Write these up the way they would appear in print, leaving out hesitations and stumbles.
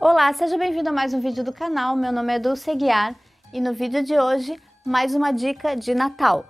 Olá, seja bem-vindo a mais um vídeo do canal. Meu nome é Dulce Aguiar e no vídeo de hoje, mais uma dica de Natal.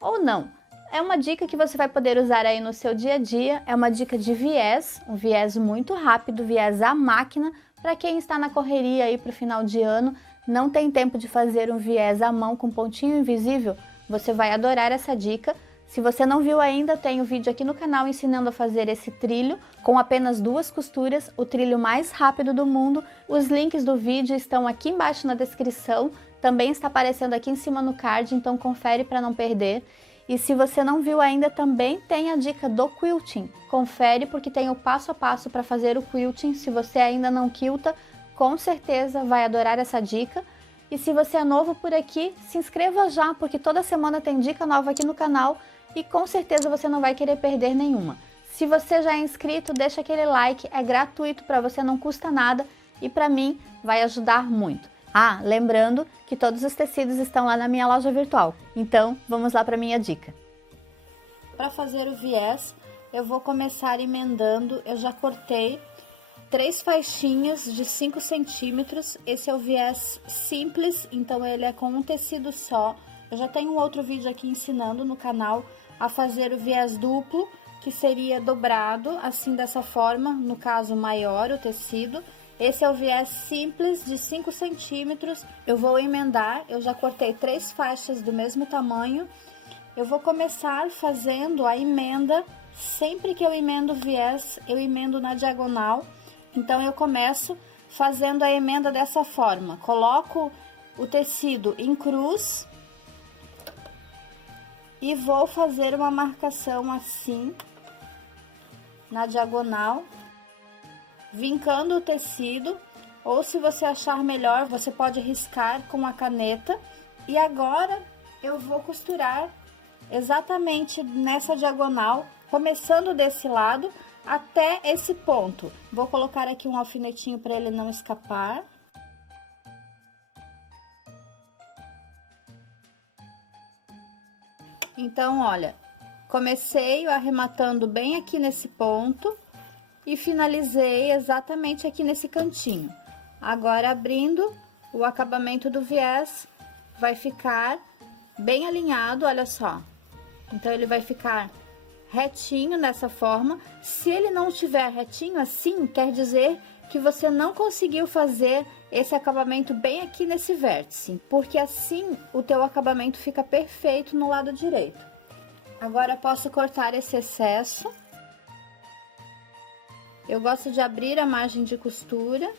Ou não, é uma dica que você vai poder usar aí no seu dia a dia, é uma dica de viés, um viés muito rápido, viés à máquina, para quem está na correria aí para o final de ano, não tem tempo de fazer um viés à mão com pontinho invisível, você vai adorar essa dica. Se você não viu ainda, tem um vídeo aqui no canal ensinando a fazer esse trilho com apenas 2 costuras, o trilho mais rápido do mundo. Os links do vídeo estão aqui embaixo na descrição, também está aparecendo aqui em cima no card, então confere para não perder. E se você não viu ainda, também tem a dica do quilting. Confere porque tem o passo a passo para fazer o quilting. Se você ainda não quilta, com certeza vai adorar essa dica. E se você é novo por aqui, se inscreva já, porque toda semana tem dica nova aqui no canal e com certeza você não vai querer perder nenhuma. Se você já é inscrito, deixa aquele like, é gratuito para você, não custa nada e para mim vai ajudar muito. Ah, lembrando que todos os tecidos estão lá na minha loja virtual, então vamos lá para minha dica. Para fazer o viés, eu vou começar emendando, eu já cortei 3 faixinhas de 5 centímetros, esse é o viés simples, então ele é com um tecido só. Eu já tenho um outro vídeo aqui ensinando no canal a fazer o viés duplo, que seria dobrado, assim dessa forma, no caso maior o tecido. Esse é o viés simples de 5 centímetros, eu vou emendar, eu já cortei 3 faixas do mesmo tamanho. Eu vou começar fazendo a emenda, sempre que eu emendo o viés, eu emendo na diagonal. Então, eu começo fazendo a emenda dessa forma, coloco o tecido em cruz e vou fazer uma marcação assim, na diagonal, vincando o tecido, ou se você achar melhor, você pode riscar com a caneta. E agora, eu vou costurar exatamente nessa diagonal, começando desse lado, até esse ponto. Vou colocar aqui um alfinetinho para ele não escapar. Então, olha, comecei arrematando bem aqui nesse ponto e finalizei exatamente aqui nesse cantinho. Agora, abrindo, o acabamento do viés vai ficar bem alinhado, olha só. Então, ele vai ficar retinho dessa forma. Se ele não estiver retinho assim, quer dizer que você não conseguiu fazer esse acabamento bem aqui nesse vértice, porque assim o teu acabamento fica perfeito no lado direito. Agora posso cortar esse excesso. Eu gosto de abrir a margem de costura.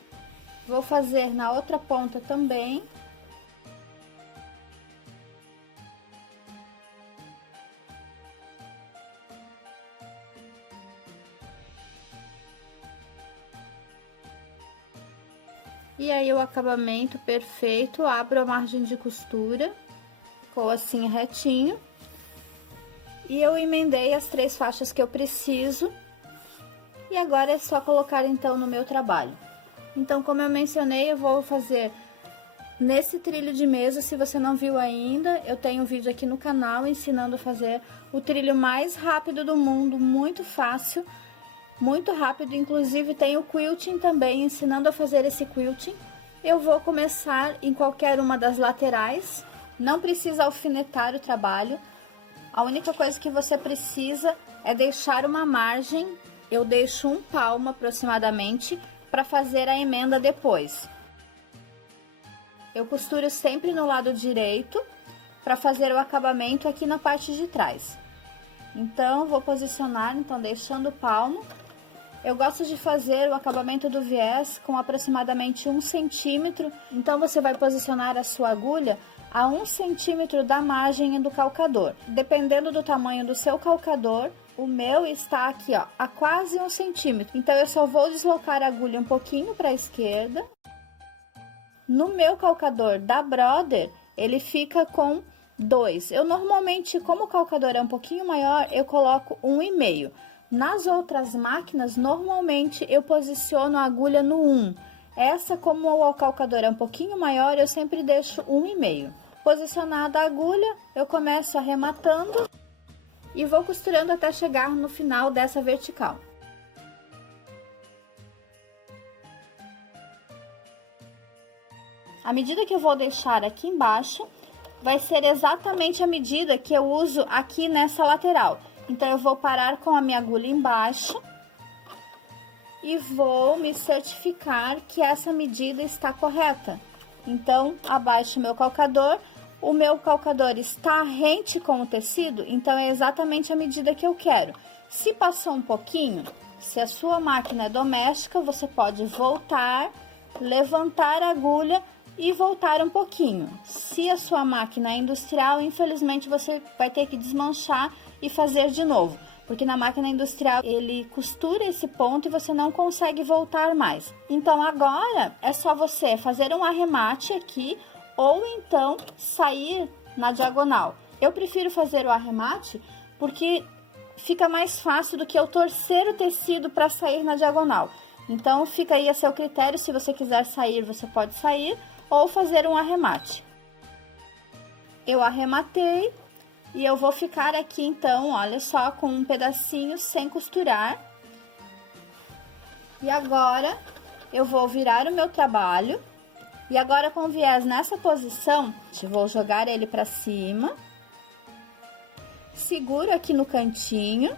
Vou fazer na outra ponta também. E aí, o acabamento perfeito, abro a margem de costura, ficou assim retinho. E eu emendei as 3 faixas que eu preciso. E agora é só colocar então no meu trabalho. Então, como eu mencionei, eu vou fazer nesse trilho de mesa. Se você não viu ainda, eu tenho um vídeo aqui no canal ensinando a fazer o trilho mais rápido do mundo, muito fácil. Muito rápido, inclusive tem o quilting também, ensinando a fazer esse quilting. Eu vou começar em qualquer uma das laterais, não precisa alfinetar o trabalho. A única coisa que você precisa é deixar uma margem, eu deixo 1 palmo aproximadamente, para fazer a emenda depois. Eu costuro sempre no lado direito, para fazer o acabamento aqui na parte de trás. Então, vou posicionar, então deixando o palmo. Eu gosto de fazer o acabamento do viés com aproximadamente 1 centímetro, então você vai posicionar a sua agulha a 1 centímetro da margem do calcador. Dependendo do tamanho do seu calcador, o meu está aqui, ó, a quase 1 centímetro. Então, eu só vou deslocar a agulha um pouquinho para a esquerda. No meu calcador da Brother, ele fica com 2. Eu normalmente, como o calcador é um pouquinho maior, eu coloco 1,5. Nas outras máquinas, normalmente eu posiciono a agulha no 1. Essa, como o calcador é um pouquinho maior, eu sempre deixo 1,5. Posicionada a agulha, eu começo arrematando e vou costurando até chegar no final dessa vertical. A medida que eu vou deixar aqui embaixo vai ser exatamente a medida que eu uso aqui nessa lateral. Então, eu vou parar com a minha agulha embaixo e vou me certificar que essa medida está correta. Então, abaixo o meu calcador está rente com o tecido, então é exatamente a medida que eu quero. Se passou um pouquinho, se a sua máquina é doméstica, você pode voltar, levantar a agulha e voltar um pouquinho. Se a sua máquina é industrial, infelizmente você vai ter que desmanchar e fazer de novo, porque na máquina industrial ele costura esse ponto e você não consegue voltar mais. Então agora é só você fazer um arremate aqui ou então sair na diagonal. Eu prefiro fazer o arremate porque fica mais fácil do que eu torcer o tecido para sair na diagonal. Então fica aí a seu critério, se você quiser sair, você pode sair ou fazer um arremate. Eu arrematei e eu vou ficar aqui então, olha só, com um pedacinho sem costurar. E agora eu vou virar o meu trabalho. E agora com o viés nessa posição, eu vou jogar ele para cima. Seguro aqui no cantinho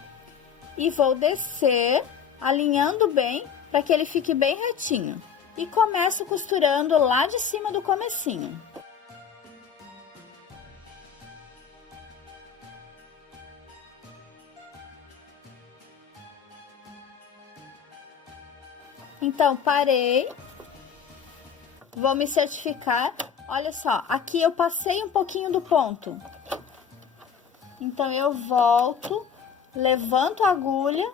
e vou descer, alinhando bem para que ele fique bem retinho. E começo costurando lá de cima do comecinho. Então, parei, vou me certificar. Olha só, aqui eu passei um pouquinho do ponto. Então, eu volto, levanto a agulha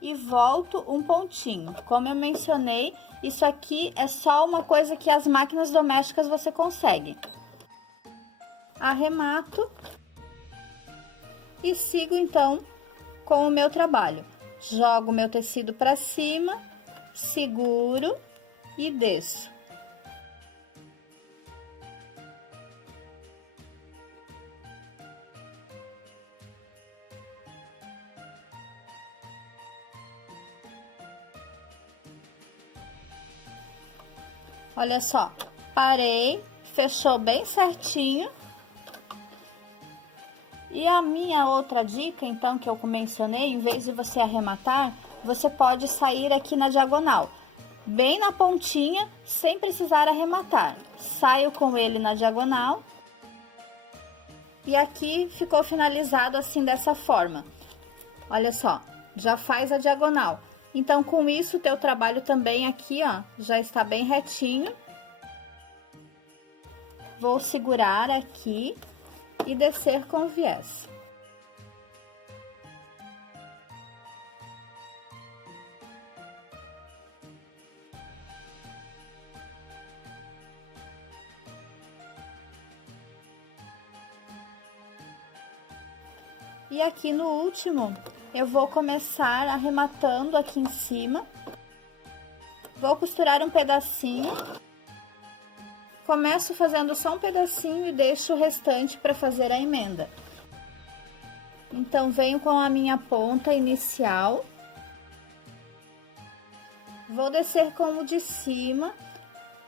e volto um pontinho. Como eu mencionei, isso aqui é só uma coisa que as máquinas domésticas você consegue. Arremato e sigo então com o meu trabalho. Jogo o meu tecido para cima, seguro e desço. Olha só, parei, fechou bem certinho. E a minha outra dica, então, que eu mencionei, em vez de você arrematar, você pode sair aqui na diagonal, bem na pontinha, sem precisar arrematar. Saio com ele na diagonal. E aqui ficou finalizado assim, dessa forma. Olha só, já faz a diagonal. Então, com isso, o teu trabalho também aqui, ó, já está bem retinho. Vou segurar aqui e descer com o viés. E aqui no último, eu vou começar arrematando aqui em cima. Vou costurar um pedacinho. Começo fazendo só um pedacinho e deixo o restante para fazer a emenda. Então, venho com a minha ponta inicial. Vou descer com o de cima.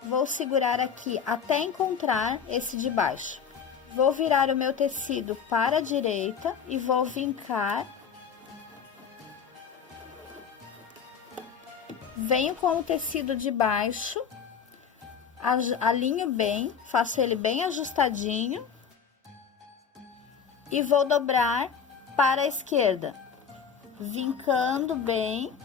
Vou segurar aqui até encontrar esse de baixo. Vou virar o meu tecido para a direita e vou vincar. Venho com o tecido de baixo, alinho bem, faço ele bem ajustadinho e vou dobrar para a esquerda, vincando bem.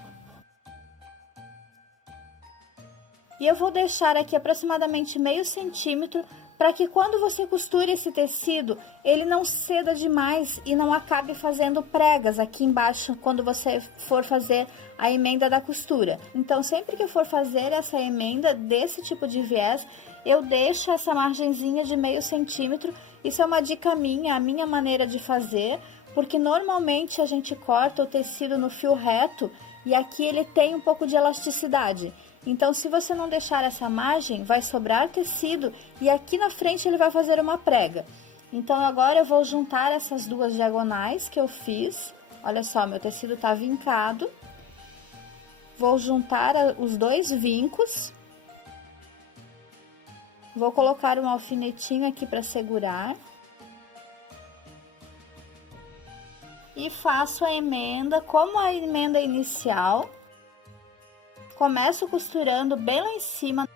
E eu vou deixar aqui aproximadamente meio centímetro para que quando você costure esse tecido, ele não ceda demais e não acabe fazendo pregas aqui embaixo quando você for fazer a emenda da costura. Então, sempre que eu for fazer essa emenda desse tipo de viés, eu deixo essa margenzinha de meio centímetro. Isso é uma dica minha, a minha maneira de fazer, porque normalmente a gente corta o tecido no fio reto e aqui ele tem um pouco de elasticidade. Então, se você não deixar essa margem, vai sobrar tecido e aqui na frente ele vai fazer uma prega. Então, agora eu vou juntar essas duas diagonais que eu fiz. Olha só, meu tecido tá vincado. Vou juntar os dois vincos. Vou colocar um alfinetinho aqui para segurar. E faço a emenda como a emenda inicial. Começo costurando bem lá em cima.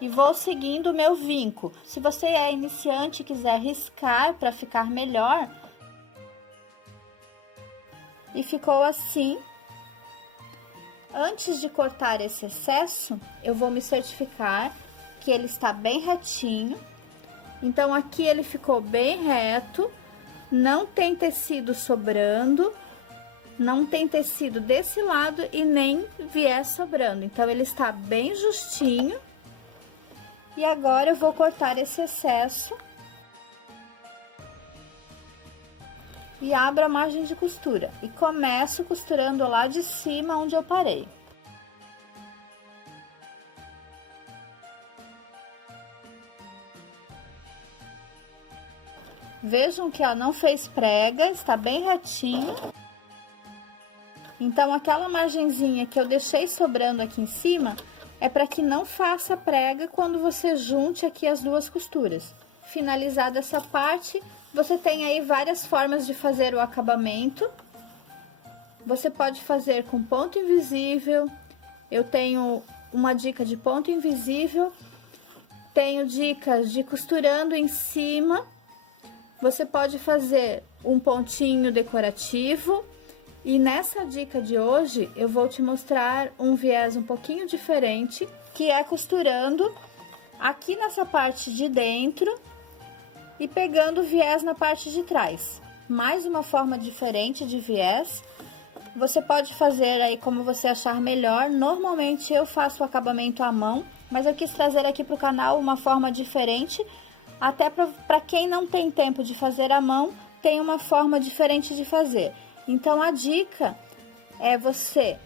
E vou seguindo o meu vinco. Se você é iniciante e quiser riscar para ficar melhor. E ficou assim. Antes de cortar esse excesso, eu vou me certificar que ele está bem retinho. Então, aqui ele ficou bem reto, não tem tecido sobrando, não tem tecido desse lado e nem viés sobrando. Então, ele está bem justinho. E agora eu vou cortar esse excesso. E abro a margem de costura e começo costurando lá de cima onde eu parei. Vejam que ó, não fez prega, está bem retinho. Então aquela margenzinha que eu deixei sobrando aqui em cima é para que não faça prega quando você junte aqui as duas costuras. Finalizada essa parte, você tem aí várias formas de fazer o acabamento. Você pode fazer com ponto invisível. Eu tenho uma dica de ponto invisível. Tenho dicas de costurando em cima. Você pode fazer um pontinho decorativo. E nessa dica de hoje, eu vou te mostrar um viés um pouquinho diferente, que é costurando aqui nessa parte de dentro e pegando o viés na parte de trás. Mais uma forma diferente de viés. Você pode fazer aí como você achar melhor. Normalmente eu faço o acabamento à mão, mas eu quis trazer aqui para o canal uma forma diferente. Até para quem não tem tempo de fazer à mão, tem uma forma diferente de fazer. Então a dica é você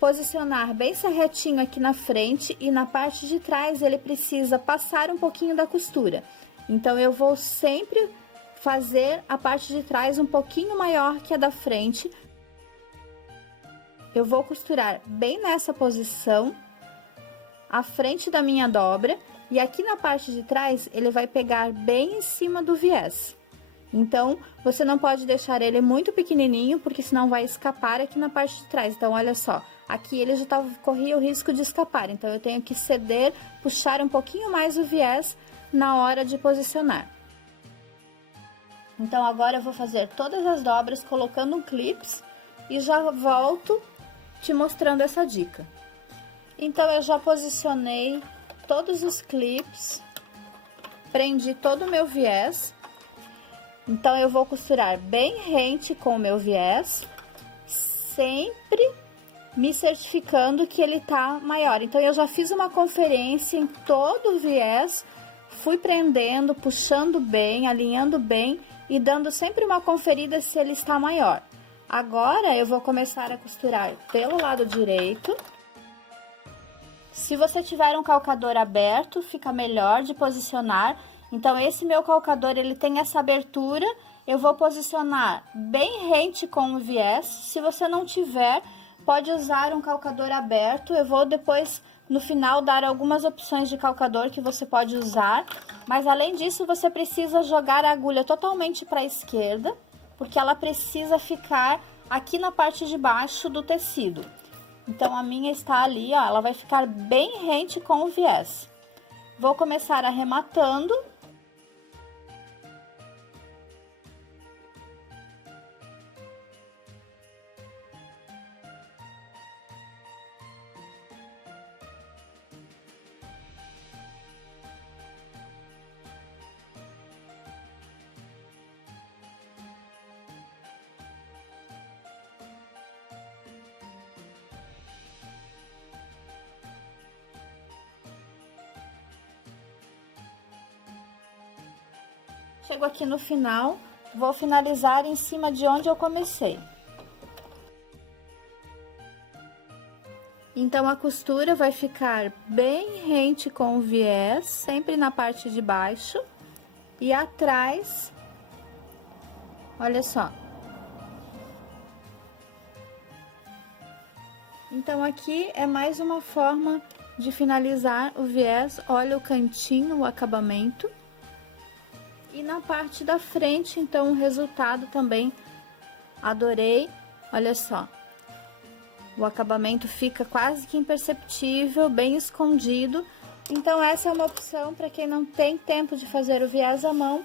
posicionar bem certinho aqui na frente e na parte de trás ele precisa passar um pouquinho da costura. Então eu vou sempre fazer a parte de trás um pouquinho maior que a da frente. Eu vou costurar bem nessa posição, à frente da minha dobra, e aqui na parte de trás ele vai pegar bem em cima do viés. Então, você não pode deixar ele muito pequenininho, porque senão vai escapar aqui na parte de trás. Então, olha só, aqui ele já corria o risco de escapar. Então, eu tenho que ceder, puxar um pouquinho mais o viés na hora de posicionar. Então, agora eu vou fazer todas as dobras colocando clips e já volto te mostrando essa dica. Então, eu já posicionei todos os clips, prendi todo o meu viés. Então, eu vou costurar bem rente com o meu viés, sempre me certificando que ele tá maior. Então, eu já fiz uma conferência em todo o viés, fui prendendo, puxando bem, alinhando bem e dando sempre uma conferida se ele está maior. Agora, eu vou começar a costurar pelo lado direito. Se você tiver um calcador aberto, fica melhor de posicionar. Então, esse meu calcador, ele tem essa abertura, eu vou posicionar bem rente com o viés. Se você não tiver, pode usar um calcador aberto. Eu vou depois, no final, dar algumas opções de calcador que você pode usar. Mas, além disso, você precisa jogar a agulha totalmente para a esquerda, porque ela precisa ficar aqui na parte de baixo do tecido. Então, a minha está ali, ó, ela vai ficar bem rente com o viés. Vou começar arrematando. Chego aqui no final, vou finalizar em cima de onde eu comecei. Então, a costura vai ficar bem rente com o viés, sempre na parte de baixo. E atrás, olha só. Então aqui é mais uma forma de finalizar o viés. Olha o cantinho, o acabamento. E na parte da frente, então, o resultado também adorei. Olha só, o acabamento fica quase que imperceptível, bem escondido. Então essa é uma opção para quem não tem tempo de fazer o viés à mão,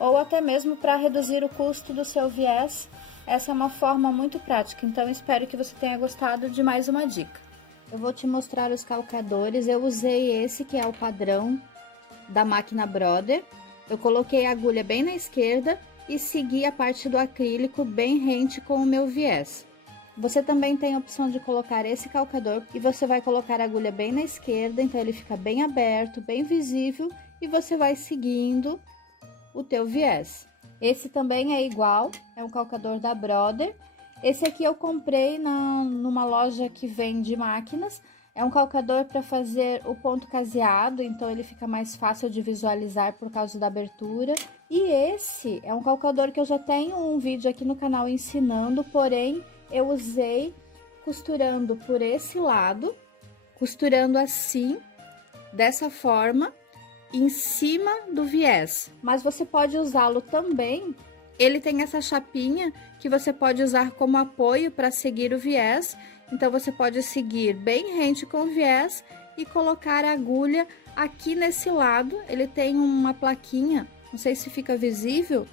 ou até mesmo para reduzir o custo do seu viés. Essa é uma forma muito prática, então espero que você tenha gostado de mais uma dica. Eu vou te mostrar os calcadores. Eu usei esse que é o padrão da máquina Brother. Eu coloquei a agulha bem na esquerda e segui a parte do acrílico bem rente com o meu viés. Você também tem a opção de colocar esse calcador e você vai colocar a agulha bem na esquerda, então ele fica bem aberto, bem visível, e você vai seguindo o teu viés. Esse também é igual, é um calcador da Brother. Esse aqui eu comprei numa loja que vende máquinas. É um calcador para fazer o ponto caseado, então ele fica mais fácil de visualizar por causa da abertura. E esse é um calcador que eu já tenho um vídeo aqui no canal ensinando, porém eu usei costurando por esse lado, costurando assim, dessa forma, em cima do viés. Mas você pode usá-lo também, ele tem essa chapinha que você pode usar como apoio para seguir o viés. Então você pode seguir bem rente com o viés e colocar a agulha aqui nesse lado. Ele tem uma plaquinha, não sei se fica visível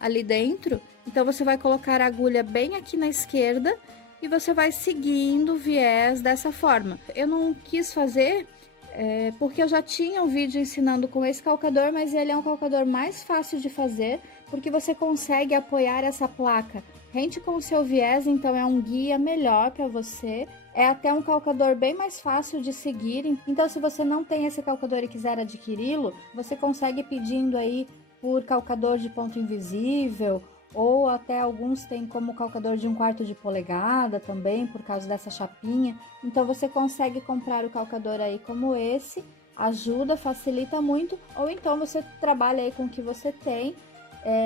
ali dentro. Então você vai colocar a agulha bem aqui na esquerda e você vai seguindo o viés dessa forma. Eu não quis fazer porque eu já tinha um vídeo ensinando com esse calcador, mas ele é um calcador mais fácil de fazer, porque você consegue apoiar essa placa rente com o seu viés, então é um guia melhor para você. É até um calcador bem mais fácil de seguir. Então, se você não tem esse calcador e quiser adquiri-lo, você consegue pedindo aí por calcador de ponto invisível, ou até alguns tem como calcador de 1/4 de polegada também, por causa dessa chapinha. Então, você consegue comprar o calcador aí como esse, ajuda, facilita muito, ou então você trabalha aí com o que você tem,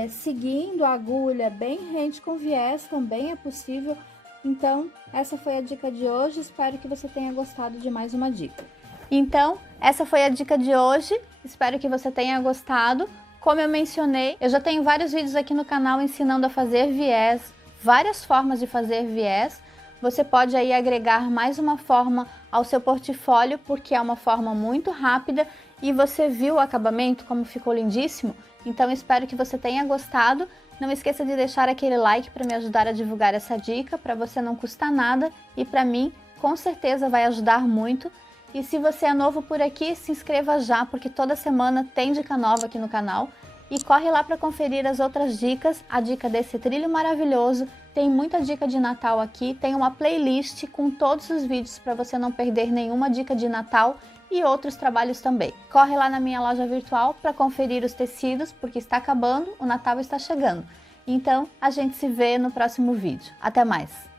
seguindo a agulha bem rente com viés, também é possível. Então, essa foi a dica de hoje, espero que você tenha gostado de mais uma dica. Então, essa foi a dica de hoje, espero que você tenha gostado. Como eu mencionei, eu já tenho vários vídeos aqui no canal ensinando a fazer viés, várias formas de fazer viés. Você pode aí agregar mais uma forma ao seu portfólio, porque é uma forma muito rápida e você viu o acabamento, como ficou lindíssimo? Então, espero que você tenha gostado. Não esqueça de deixar aquele like para me ajudar a divulgar essa dica, para você não custa nada e para mim, com certeza, vai ajudar muito. E se você é novo por aqui, se inscreva já, porque toda semana tem dica nova aqui no canal. E corre lá para conferir as outras dicas, a dica desse trilho maravilhoso. Tem muita dica de Natal aqui, tem uma playlist com todos os vídeos para você não perder nenhuma dica de Natal e outros trabalhos também. Corre lá na minha loja virtual para conferir os tecidos, porque está acabando, o Natal está chegando. Então, a gente se vê no próximo vídeo. Até mais!